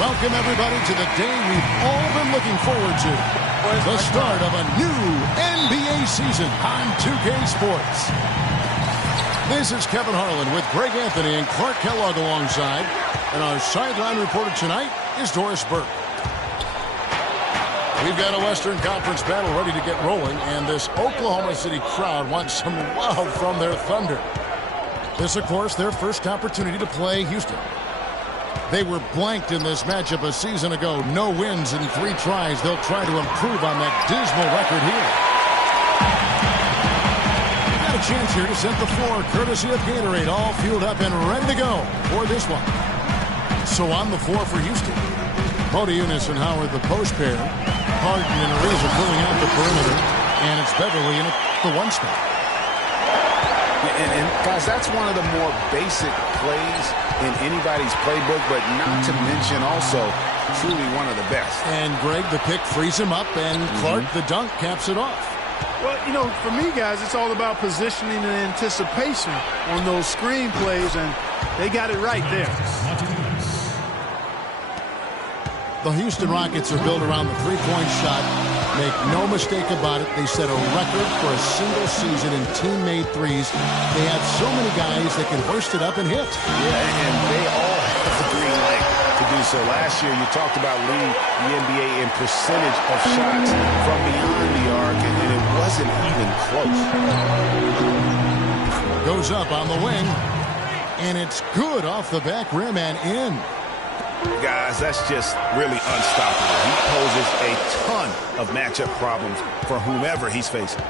Welcome, everybody, to the day we've all been looking forward to. The start of a new NBA season on 2K Sports. This is Kevin Harlan with Greg Anthony and Clark Kellogg alongside. And our sideline reporter tonight is Doris Burke. We've got a Western Conference battle ready to get rolling, and this Oklahoma City crowd wants some wow from their Thunder. This, of course, their first opportunity to play Houston. They were blanked in this matchup a season ago. No wins in 3 tries. They'll try to improve on that dismal record here. Got a chance here to set the floor, courtesy of Gatorade, all fueled up and ready to go for this one. So on the floor for Houston, Modiunas and Howard, the post pair. Harden and Ariza pulling out the perimeter, and it's Beverly in the 1 spot. And guys, that's one of the more basic plays in anybody's playbook, but not to mention also truly one of the best. And Greg, the pick frees him up, and Clark, the dunk, caps it off. Well, you know, for me, guys, it's all about positioning and anticipation on those screen plays, and they got it right there. The Houston Rockets are built around the three-point shot. Make no mistake about it, they set a record for a single season in team-made threes. They have so many guys that can burst it up and hit. Yeah, and they all have the green light to do so. Last year, you talked about leading the NBA in percentage of shots from beyond the arc, and it wasn't even close. Goes up on the wing, and it's good off the back rim and in. Guys, that's just really unstoppable. He poses a ton of matchup problems for whomever he's facing.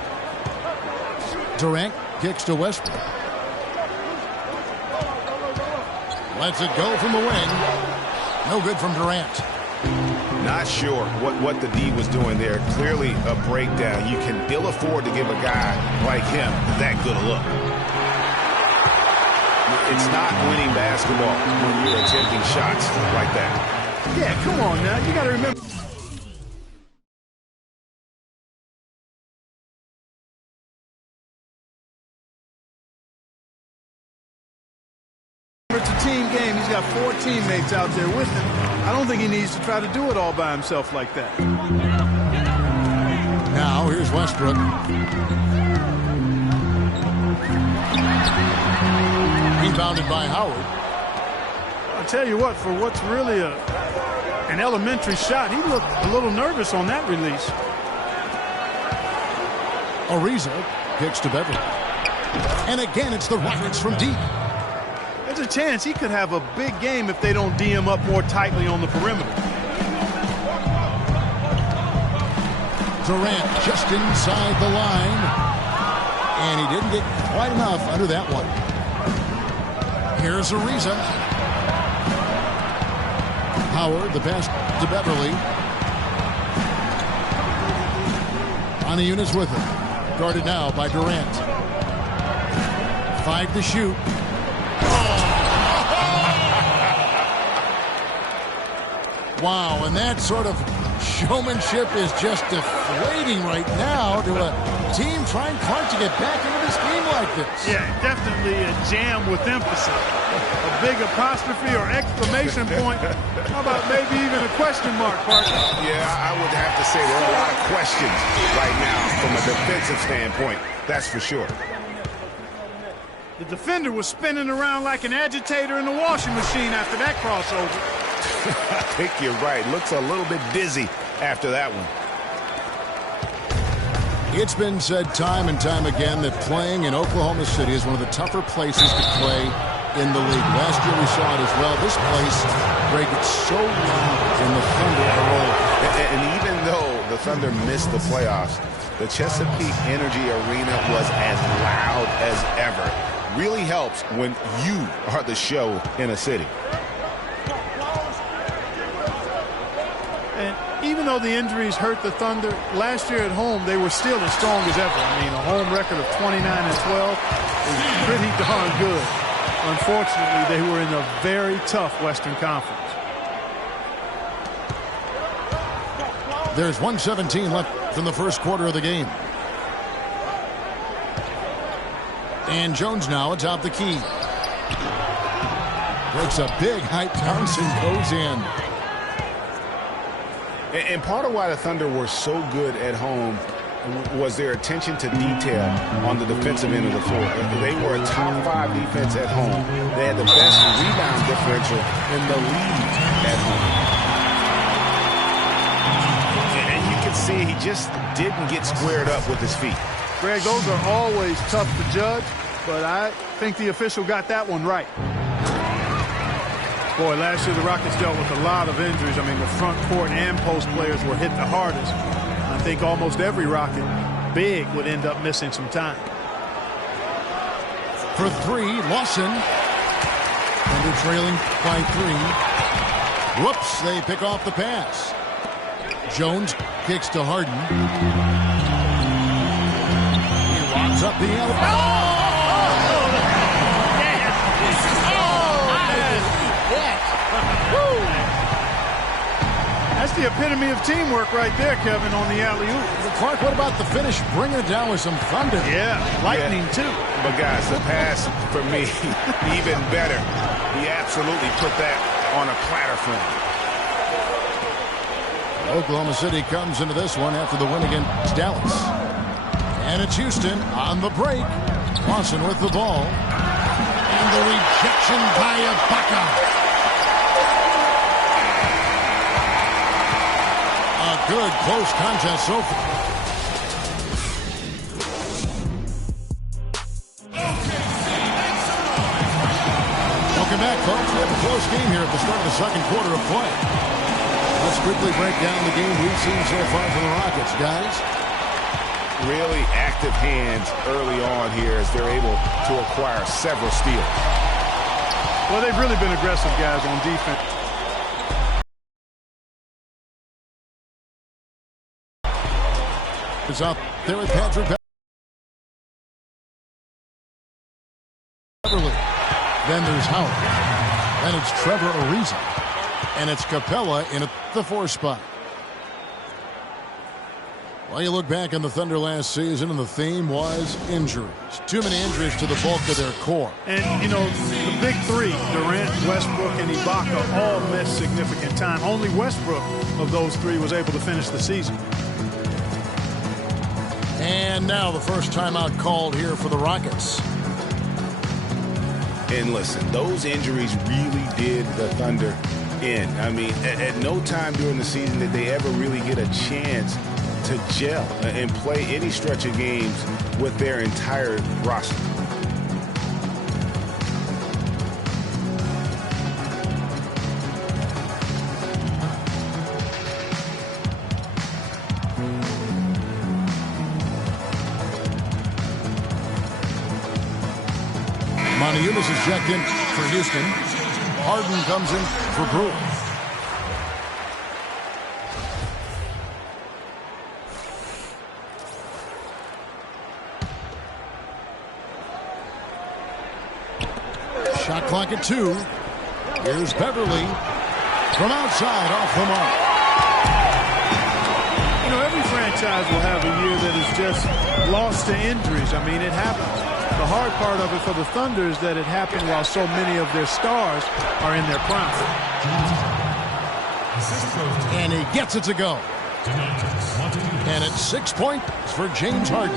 Durant kicks to Westbrook. Lets it go from the wing. No good from Durant. Not sure what the D was doing there. Clearly a breakdown. You can ill afford to give a guy like him that good a look. It's not winning basketball when you're attempting shots like that. Yeah, come on now. You got to remember. It's a team game. He's got 4 teammates out there with him. I don't think he needs to try to do it all by himself like that. Now, here's Westbrook. Rebounded by Howard. I'll tell you what, for what's really an elementary shot, he looked a little nervous on that release. Ariza kicks to Beverly. And again, it's the Rockets from deep. There's a chance he could have a big game if they don't D him up more tightly on the perimeter. Durant just inside the line. And he didn't get quite enough under that one. Here's Ariza. Howard, the pass to Beverly. Modiunas with it. Guarded now by Durant. 5 to shoot. Wow, and that sort of showmanship is just deflating right now to a team trying hard to get back into this game like this. Yeah, definitely a jam with emphasis. A big apostrophe or exclamation point. How about maybe even a question mark, partner? Yeah, I would have to say there are a lot of questions right now from a defensive standpoint. That's for sure. The defender was spinning around like an agitator in the washing machine after that crossover. I think you're right. Looks a little bit dizzy after that one. It's been said time and time again that playing in Oklahoma City is one of the tougher places to play in the league. Last year we saw it as well. This place, Greg, it's so loud in the Thunder on a roll. And even though the Thunder missed the playoffs, the Chesapeake Energy Arena was as loud as ever. Really helps when you are the show in a city. And even though the injuries hurt the Thunder, last year at home, they were still as strong as ever. I mean, a home record of 29-12 is pretty darn good. Unfortunately, they were in a very tough Western Conference. There's 1:17 left in the first quarter of the game. And Jones now atop the key. Breaks a big height. Townsend goes in. And part of why the Thunder were so good at home was their attention to detail on the defensive end of the floor. They were a top 5 defense at home. They had the best rebound differential in the league at home. And you can see he just didn't get squared up with his feet. Greg, those are always tough to judge, but I think the official got that one right. Boy, last year the Rockets dealt with a lot of injuries. I mean, the front court and post players were hit the hardest. I think almost every Rocket big would end up missing some time. For 3, Lawson. Thunder trailing by 3. Whoops, they pick off the pass. Jones kicks to Harden. He lobs up the alley. That's the epitome of teamwork right there, Kevin, on the alley-oop. Clark, what about the finish? Bring it down with some thunder. Yeah, lightning, too. But, guys, the pass, for me, even better. He absolutely put that on a platter for him. Oklahoma City comes into this one after the win against Dallas. And it's Houston on the break. Lawson with the ball. And the rejection by Ibaka. Good close contest so far. Welcome back, folks. We have a close game here at the start of the second quarter of play. Let's quickly break down the game we've seen so far from the Rockets, guys. Really active hands early on here as they're able to acquire several steals. Well, they've really been aggressive, guys, on defense. Is out there with Patrick Beverly. Then there's Howard. Then it's Trevor Ariza. And it's Capella in at the 4 spot. Well, you look back on the Thunder last season, and the theme was injuries. Too many injuries to the bulk of their core. And, you know, the big 3, Durant, Westbrook, and Ibaka, all missed significant time. Only Westbrook of those 3 was able to finish the season. And now the first timeout called here for the Rockets. And listen, those injuries really did the Thunder in. I mean, at no time during the season did they ever really get a chance to gel and play any stretch of games with their entire roster. Montezumas is checked in for Houston. Harden comes in for Brewer. Shot clock at 2. Here's Beverly from outside off the mark. You know, every franchise will have a year that is just lost to injuries. I mean, it happens. The hard part of it for the Thunder is that it happened while so many of their stars are in their prime. And he gets it to go. And it's 6 points for James Harden.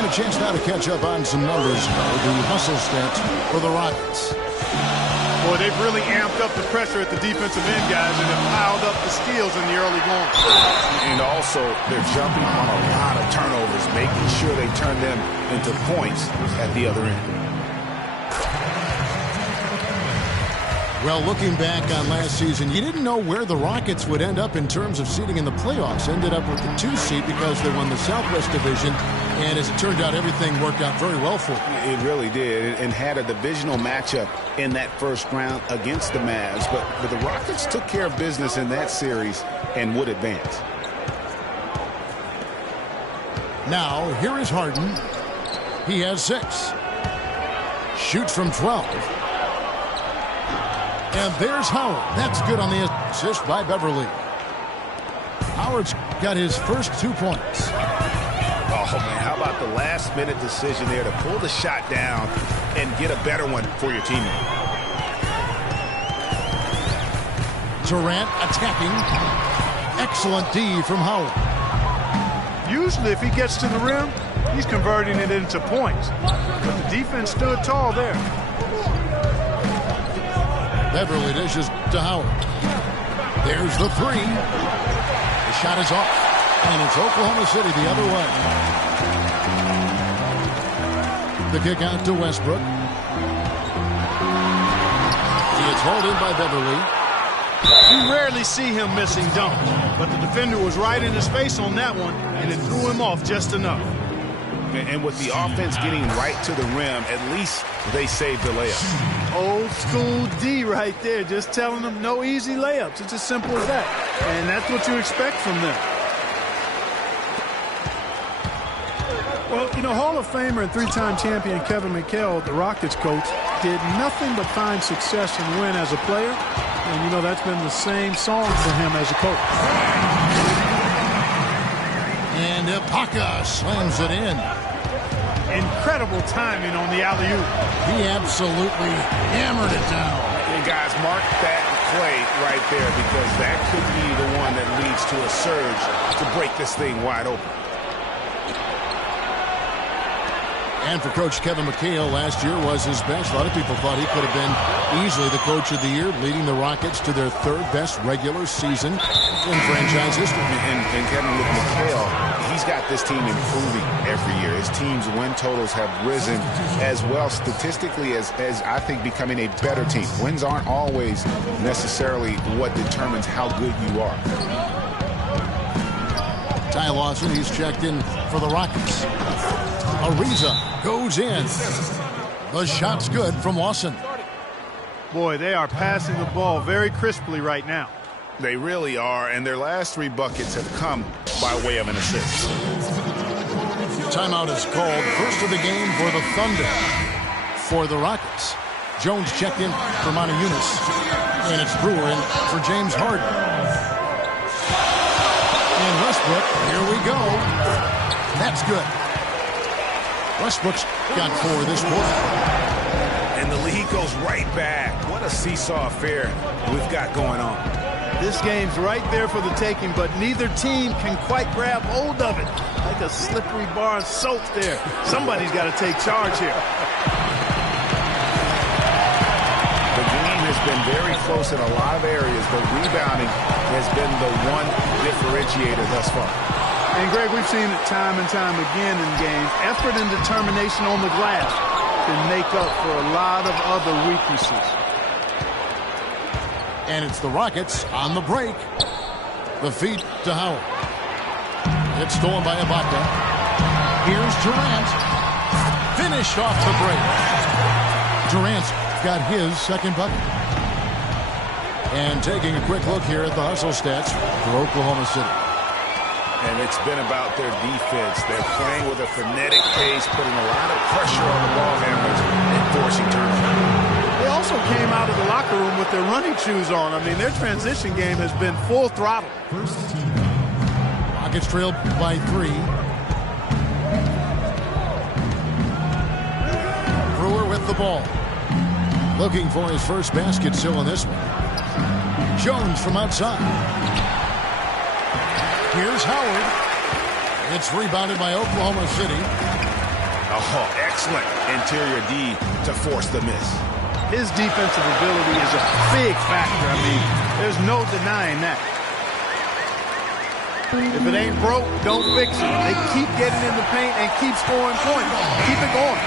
And a chance now to catch up on some numbers with the hustle stats for the Rockets. Boy, they've really amped up the pressure at the defensive end, guys, and have piled up the steals in the early going. And also, they're jumping on a lot of turnovers, making sure they turn them into points at the other end. Well, looking back on last season, you didn't know where the Rockets would end up in terms of seeding in the playoffs. Ended up with the 2 seed because they won the Southwest Division. And as it turned out, everything worked out very well for them. It really did, and had a divisional matchup in that first round against the Mavs. But the Rockets took care of business in that series and would advance. Now, here is Harden. He has 6. Shoots from 12. And there's Howard. That's good on the assist by Beverly. Howard's got his first 2 points. Oh, man, how about the last-minute decision there to pull the shot down and get a better one for your teammate? Durant attacking. Excellent D from Howard. Usually if he gets to the rim, he's converting it into points. But the defense stood tall there. Beverly dishes to Howard. There's the three. The shot is off. And it's Oklahoma City the other way. The kick out to Westbrook. It's hauled in by Beverly. You rarely see him missing dunk, but the defender was right in his face on that one, and it threw him off just enough. And with the offense getting right to the rim, at least they saved the layup. Old school D right there, just telling them no easy layups. It's as simple as that. And that's what you expect from them. Well, you know, Hall of Famer and three-time champion Kevin McHale, the Rockets coach, did nothing but find success and win as a player. And, you know, that's been the same song for him as a coach. And Ibaka slams it in. Incredible timing on the alley-oop. He absolutely hammered it down. And guys, mark that play right there, because that could be the one that leads to a surge to break this thing wide open. And for Coach Kevin McHale, last year was his best. A lot of people thought he could have been easily the coach of the year, leading the Rockets to their third best regular season in franchise history. And Kevin, with McHale, he's got this team improving every year. His team's win totals have risen as well statistically as I think becoming a better team. Wins aren't always necessarily what determines how good you are. Ty Lawson, he's checked in for the Rockets. Ariza goes in. The shot's good from Lawson. Boy, they are passing the ball very crisply right now. They really are, and their last three buckets have come by way of an assist. Timeout is called. First of the game for the Thunder. For the Rockets, Jones checked in for Monty Eunice. And it's Brewer in for James Harden. And Westbrook, here we go. That's good. Westbrook's got 4 this quarter. And the lead goes right back. What a seesaw affair we've got going on. This game's right there for the taking, but neither team can quite grab hold of it. Like a slippery bar of soap there. Somebody's got to take charge here. The game has been very close in a lot of areas, but rebounding has been the one differentiator thus far. And, Greg, we've seen it time and time again in games. Effort and determination on the glass can make up for a lot of other weaknesses. And it's the Rockets on the break. The feed to Howard. It's stolen by Ibaka. Here's Durant. Finished off the break. Durant's got his second bucket. And taking a quick look here at the hustle stats for Oklahoma City. And it's been about their defense. They're playing with a frenetic pace, putting a lot of pressure on the ball handlers and forcing turnovers. They also came out of the locker room with their running shoes on. I mean, their transition game has been full throttle. Rockets trailed by 3. Brewer with the ball. Looking for his first basket still in this one. Jones from outside. Here's Howard. It's rebounded by Oklahoma City. Oh, excellent interior D to force the miss. His defensive ability is a big factor. I mean, there's no denying that. If it ain't broke, don't fix it. They keep getting in the paint and keep scoring points. Keep it going.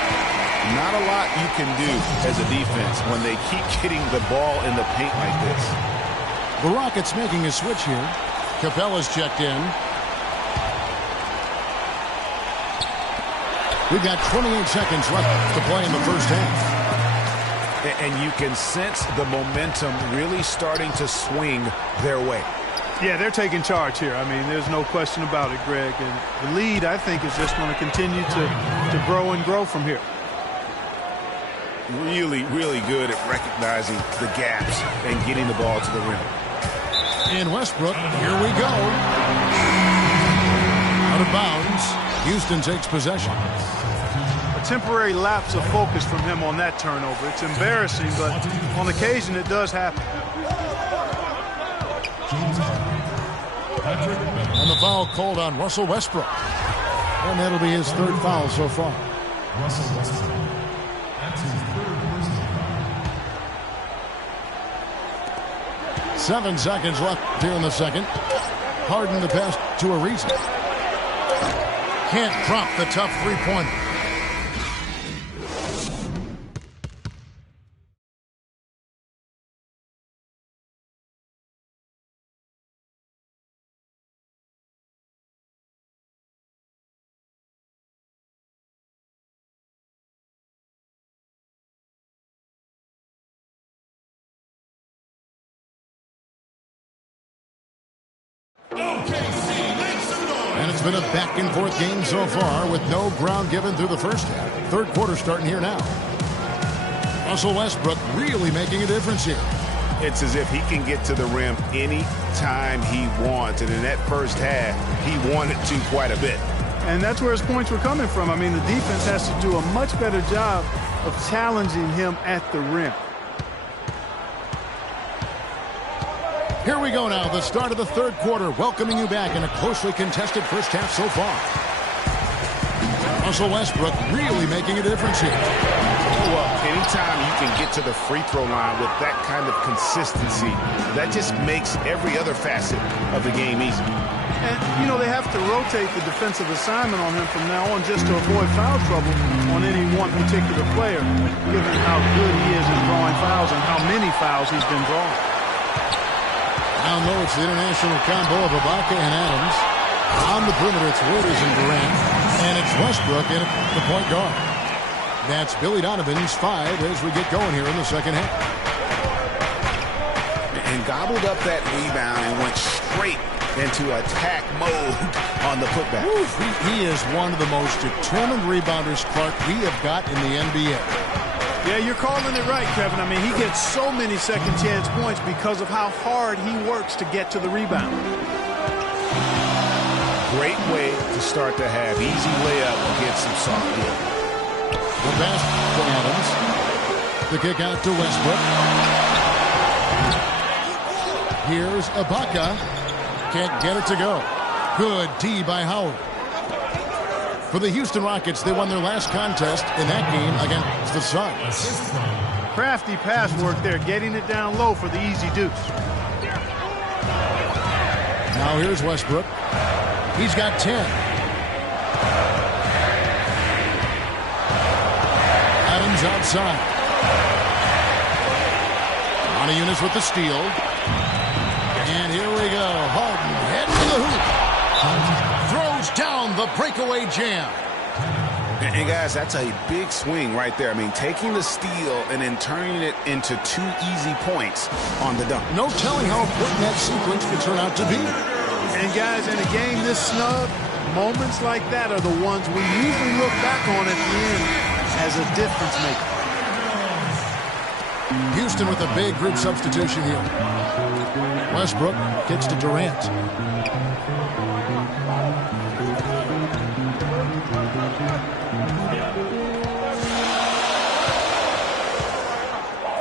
Not a lot you can do as a defense when they keep getting the ball in the paint like this. The Rockets making a switch here. Capella's checked in. We've got 28 seconds left to play in the first half. And you can sense the momentum really starting to swing their way. Yeah, they're taking charge here. I mean, there's no question about it, Greg. And the lead, I think, is just going to continue to grow and grow from here. Really, really good at recognizing the gaps and getting the ball to the rim. And Westbrook, here we go. Out of bounds. Houston takes possession. A temporary lapse of focus from him on that turnover. It's embarrassing, but on occasion it does happen. And the foul called on Russell Westbrook. And that'll be his third foul so far. Russell Westbrook. That's his third personal foul. 7 seconds left here in the second. Harden the pass to Ariza. Can't drop the tough three-pointer. And it's been a back-and-forth game so far with no ground given through the first half. Third quarter starting here now. Russell Westbrook really making a difference here. It's as if he can get to the rim any time he wants. And in that first half, he wanted to quite a bit. And that's where his points were coming from. I mean, the defense has to do a much better job of challenging him at the rim. Here we go now, the start of the third quarter, welcoming you back in a closely contested first half so far. Russell Westbrook really making a difference here. Well, anytime you can get to the free throw line with that kind of consistency, that just makes every other facet of the game easy. And, you know, they have to rotate the defensive assignment on him from now on just to avoid foul trouble on any one particular player, given how good he is at drawing fouls and how many fouls he's been drawing. Now low, it's the international combo of Ibaka and Adams. On the perimeter, it's Waters and Durant. And it's Westbrook in at the point guard. That's Billy Donovan's 5 as we get going here in the second half. And gobbled up that rebound and went straight into attack mode on the putback. Oof, he is one of the most determined rebounders, Clark, we have got in the NBA. Yeah, you're calling it right, Kevin. I mean, he gets so many second chance points because of how hard he works to get to the rebound. Great way to start the half. Easy layup against some soft deal. The pass to Adams. The kick out to Westbrook. Here's Ibaka. Can't get it to go. Good D by Howard. For the Houston Rockets, they won their last contest in that game against the Suns. Crafty pass work there, getting it down low for the easy deuce. Now here's Westbrook. He's got 10. Adams outside. Montejunas with the steal. And here we go. Harden head to the hoop. Throws down the breakaway jam. And guys, that's a big swing right there. I mean, taking the steal and then turning it into 2 easy points on the dunk. No telling how important that sequence could turn out to be. And guys, in a game this snug, moments like that are the ones we usually look back on at the end as a difference maker. Houston with a big group substitution here. Westbrook kicks to Durant.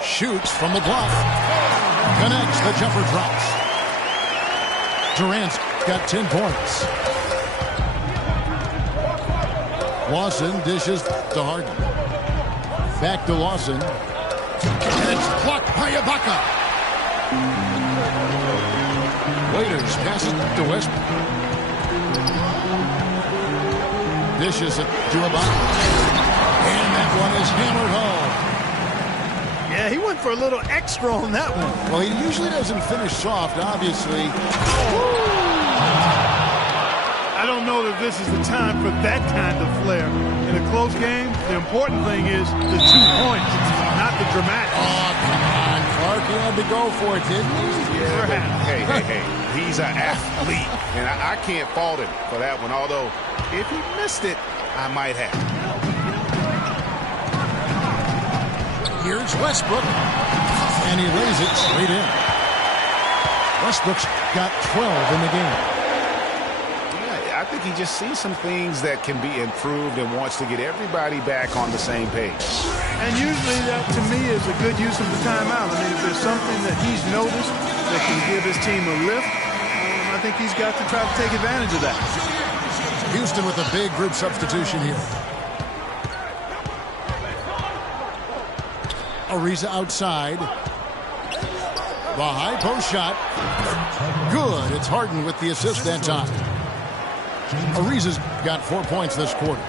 Shoots from the block. Connects, the jumper drops. Durant's got 10 points. Lawson dishes to Harden. Back to Lawson. And it's blocked by Ibaka. Waiters passes to Westbrook. Dishes it to Ibaka. And that one is hammered home. Yeah, he went for a little extra on that one. Well, he usually doesn't finish soft, obviously. I don't know that this is the time for that kind of flair. In a close game, the important thing is the 2 points, not the dramatic. Oh, come on, Clark. He had to go for it, didn't he? Yeah, but hey. He's an athlete, and I can't fault him for that one. Although, if he missed it, I might have. Here's Westbrook, and he lays it straight in. Westbrook's got 12 in the game. Yeah, I think like he just sees some things that can be improved and wants to get everybody back on the same page. And usually that, to me, is a good use of the timeout. I mean, if there's something that he's noticed that can give his team a lift, I think he's got to try to take advantage of that. Houston with a big group substitution here. Ariza outside. The high post shot. Good. It's Harden with the assist that time. Ariza's got 4 points this quarter.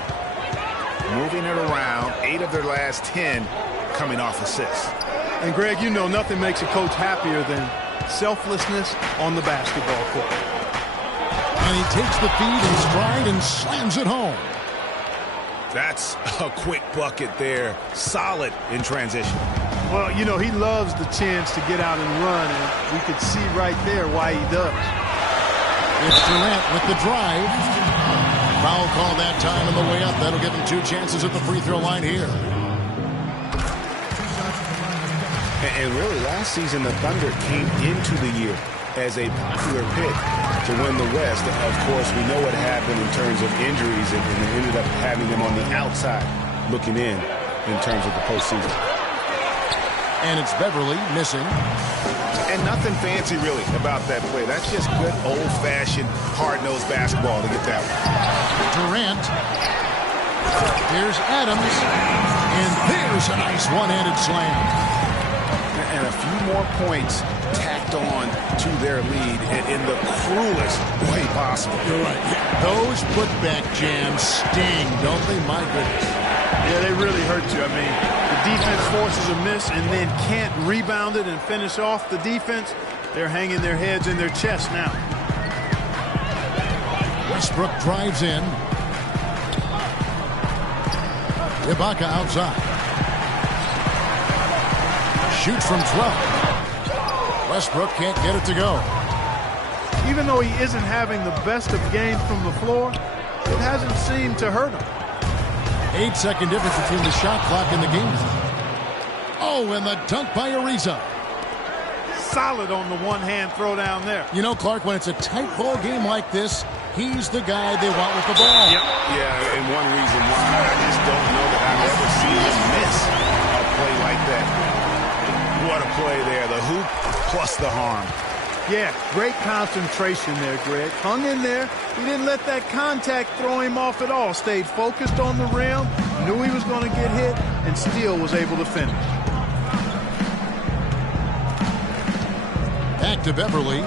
Moving it around, 8 of their last 10 coming off assists. And, Greg, you know nothing makes a coach happier than selflessness on the basketball court. And he takes the feed in stride and slams it home. That's a quick bucket there. Solid in transition. Well, you know, he loves the chance to get out and run, and we could see right there why he does. It's Durant with the drive. Foul call that time on the way up. That'll give him 2 chances at the free throw line here. And really, last season, the Thunder came into the year as a popular pick to win the West. Of course, we know what happened in terms of injuries, and they ended up having them on the outside looking in terms of the postseason. And it's Beverly missing. And nothing fancy, really, about that play. That's just good, old-fashioned, hard-nosed basketball to get that one. Durant. Here's Adams. And there's a nice one-handed slam. And a few more points tacked on to their lead in the cruelest way possible. You're right. Those putback jams sting, don't they? My goodness. Yeah, they really hurt you. I mean, the defense forces a miss and then can't rebound it and finish off the defense. They're hanging their heads in their chest now. Westbrook drives in. Ibaka outside. Shoots from 12. Westbrook can't get it to go. Even though he isn't having the best of games from the floor, it hasn't seemed to hurt him. 8-second difference between the shot clock and the game. Oh, and the dunk by Ariza. Solid on the one-hand throw down there. You know, Clark, when it's a tight ball game like this, he's the guy they want with the ball. Yep. Yeah, and one reason why I just don't know that I've ever seen him miss a play like that. What a play there. The hoop plus the harm. Yeah, great concentration there, Greg. Hung in there. He didn't let that contact throw him off at all. Stayed focused on the rim, knew he was going to get hit, and still was able to finish. Back to Beverly.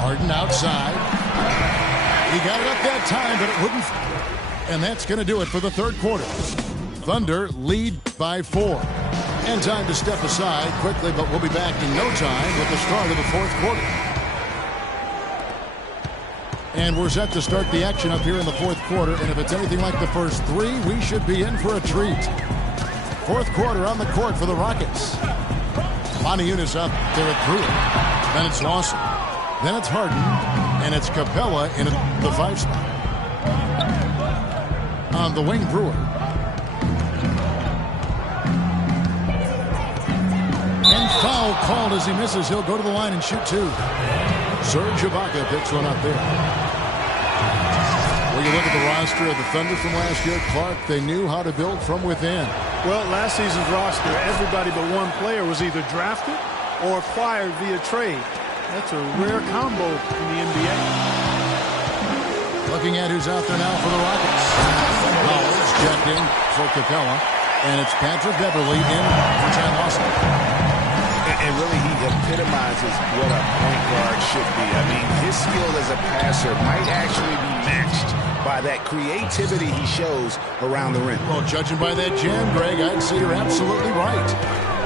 Harden outside. He got it up that time, but it wouldn't. And that's going to do it for the third quarter. Thunder lead by 4. And time to step aside quickly, but we'll be back in no time with the start of the fourth quarter. And we're set to start the action up here in the fourth quarter. And if it's anything like the first 3, we should be in for a treat. Fourth quarter on the court for the Rockets. Moniunas up there at Brewer. Then it's Lawson. Then it's Harden. And it's Capella in the 5 spot. On the wing, Brewer. And foul called as he misses. He'll go to the line and shoot 2. Serge Ibaka picks one up there. When you look at the roster of the Thunder from last year, Clark, they knew how to build from within. Well, last season's roster, everybody but one player was either drafted or acquired via trade. That's a rare combo in the NBA. Looking at who's out there now for the Rockets. Howells checked in for Capella. And it's Patrick Beverly in for Chad Lawson. And really, he epitomizes what a point guard should be. I mean, his skill as a passer might actually be matched by that creativity he shows around the rim. Well, judging by that jam, Greg, I'd say you're absolutely right.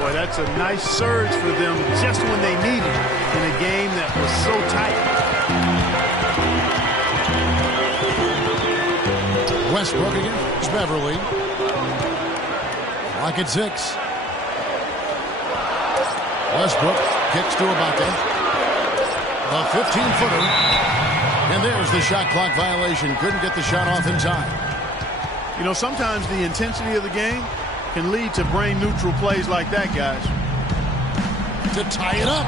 Boy, that's a nice surge for them just when they needed it in a game that was so tight. Westbrook against Beverly. Lock at 6. Westbrook kicks to Ibaka. A 15-footer. And there's the shot clock violation. Couldn't get the shot off in time. You know, sometimes the intensity of the game can lead to brain-neutral plays like that, guys. To tie it up.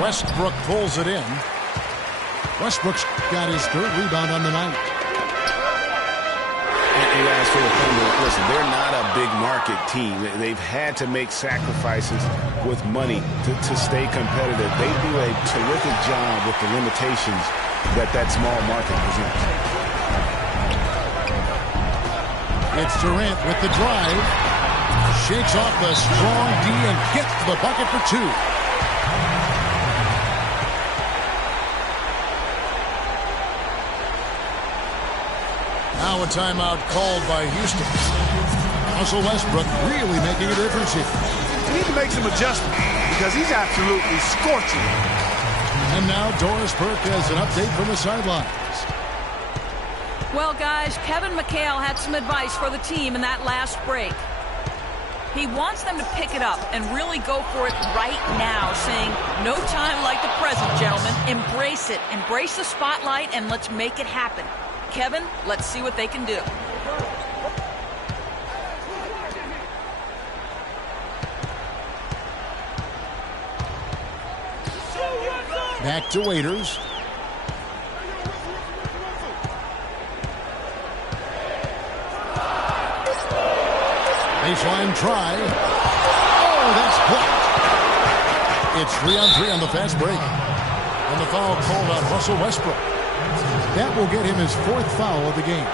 Westbrook pulls it in. Westbrook's got his 3rd rebound on the night. And as for the Thunder, listen, they're not a big market team. They've had to make sacrifices with money to stay competitive. They do a terrific job with the limitations that small market presents. It's Durant with the drive. Shakes off the strong D and gets the bucket for 2. Now a timeout called by Houston. Russell Westbrook really making a difference here. We need to make some adjustments because he's absolutely scorching. And now Doris Burke has an update from the sidelines. Well, guys, Kevin McHale had some advice for the team in that last break. He wants them to pick it up and really go for it right now, saying, no time like the present, gentlemen. Embrace it. Embrace the spotlight, and let's make it happen. Kevin, let's see what they can do. Back to Waiters. Baseline try. Oh, that's blocked. It's 3-on-3 on the fast break. And the foul called on Russell Westbrook. That will get him his 4th foul of the game.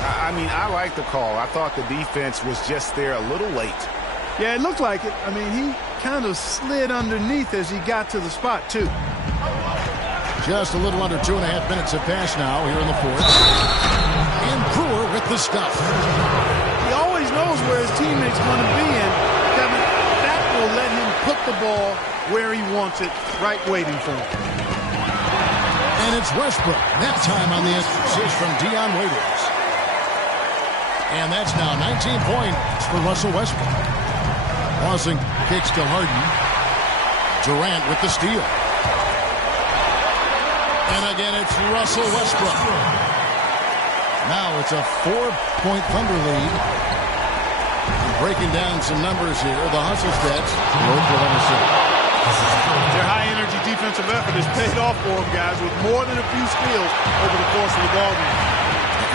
I mean, I like the call. I thought the defense was just there a little late. Yeah, it looked like it. I mean, he kind of slid underneath as he got to the spot, too. Just a little under 2.5 minutes have passed now here in the 4th. And Brewer with the stuff. He always knows where his teammate's going to be, and Kevin, that will let him put the ball where he wants it, right waiting for him. And it's Westbrook. That time on the assist from Dion Waiters. And that's now 19 points for Russell Westbrook. Pausing kicks to Harden. Durant with the steal. And again, it's Russell Westbrook. Now it's a 4-point Thunder lead. And breaking down some numbers here, the hustle stats for Oklahoma City. Their high-energy defensive effort has paid off for them, guys, with more than a few steals over the course of the ball game.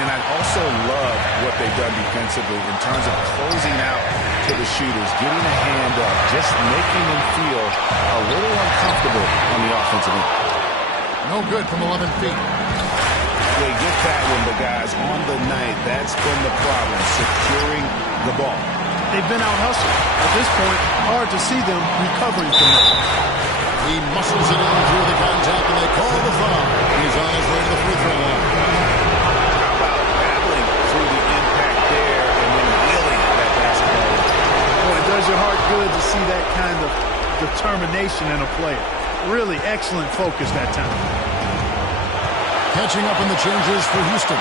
And I also love what they've done defensively in terms of closing out to the shooters, getting a hand up, just making them feel a little uncomfortable on the offensive end. No good from 11 feet. They get that one, but guys, on the night, that's been the problem, securing the ball. They've been out-hustled. At this point, hard to see them recovering from it. He muscles it in through the contact, and they call the foul. He's on his way to the free throw line. How about battling through the impact there and then wheeling that basketball? Boy, it does your heart good to see that kind of determination in a player. Really excellent focus that time. Catching up in the changes for Houston.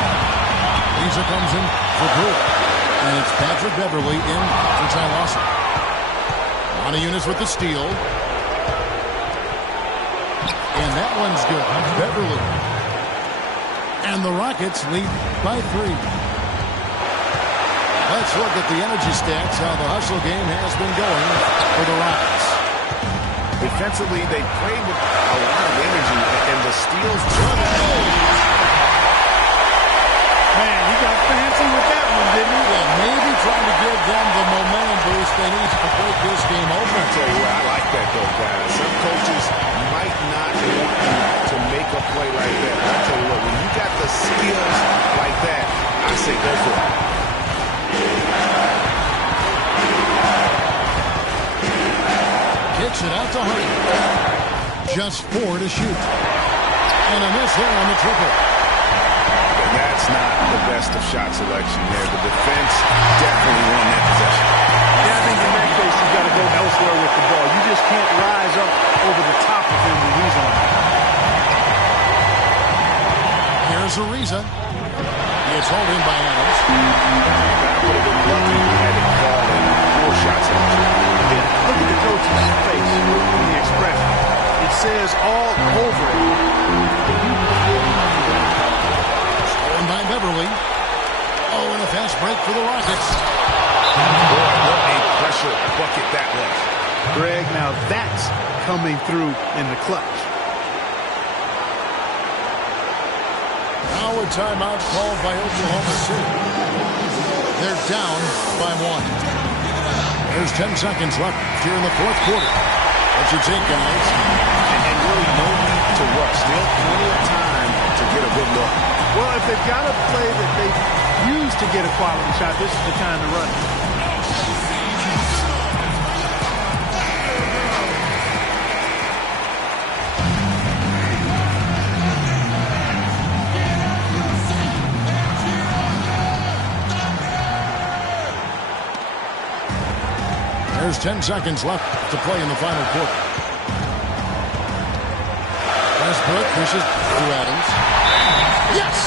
Lisa comes in for Brewer. And it's Patrick Beverly in for Ty Lawson. Montezumas with the steal. And that one's good. Beverly. And the Rockets lead by 3. Let's look at the energy stats, how the hustle game has been going for the Rockets. Defensively, they played with a lot of energy, and the steals jump. Man, he got fancy with that one, didn't he? Yeah, maybe trying to give them the momentum boost they need to break this game open. I'll tell you what, I like that, though, guys. Some coaches might not want you to make a play like that. But I'll tell you what, when you got the skills like that, I say go for it. Kicks it out to Harden. Just 4 to shoot. And a miss there on the triple. And that's not the best of shot selection there. The defense definitely won that possession. Yeah, I think in that case, you've got to go elsewhere with the ball. You just can't rise up over the top of him when he's on. Here's Ariza. It's hauled in by Adams. That would have been lucky if he had to call in 4 shots. Yeah, look at the coach's face and the expression. It says all over it. Stolen by Beverly. Oh, and a fast break for the Rockets. Boy, what a pressure bucket that was. Greg, now that's coming through in the clutch. Now a timeout called by Oklahoma City. They're down by 1. There's 10 seconds left here in the fourth quarter. What's your take, guys? And really no need to rush. Still plenty of time to get a good look. Well, if they've got a play that they use to get a quality shot, this is the time to run it. There's 10 seconds left to play in the final quarter. Westbrook pushes to Adams. Yes!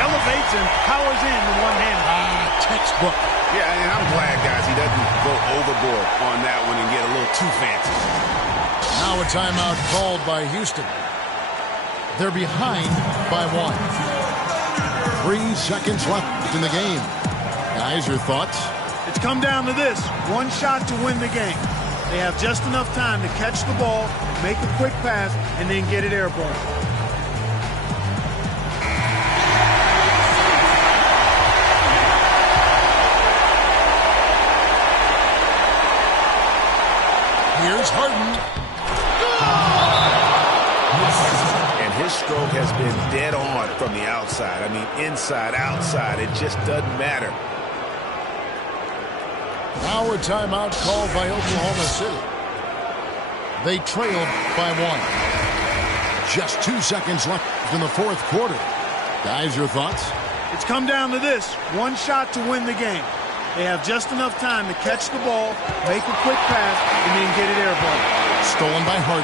Elevates and powers in with one hand. Textbook. Yeah, and I'm glad, guys, he doesn't go overboard on that one and get a little too fancy. Now a timeout called by Houston. They're behind by 1. 3 seconds left in the game. Guys, your thoughts? It's come down to this. One shot to win the game. They have just enough time to catch the ball, make a quick pass, and then get it airborne. Here's Harden. And his stroke has been dead on from the outside. I mean, inside, outside, it just doesn't matter. Now a timeout called by Oklahoma City. They trailed by 1. Just 2 seconds left in the fourth quarter. Guys, your thoughts? It's come down to this. One shot to win the game. They have just enough time to catch the ball, make a quick pass, and then get it airborne. Stolen by Harden.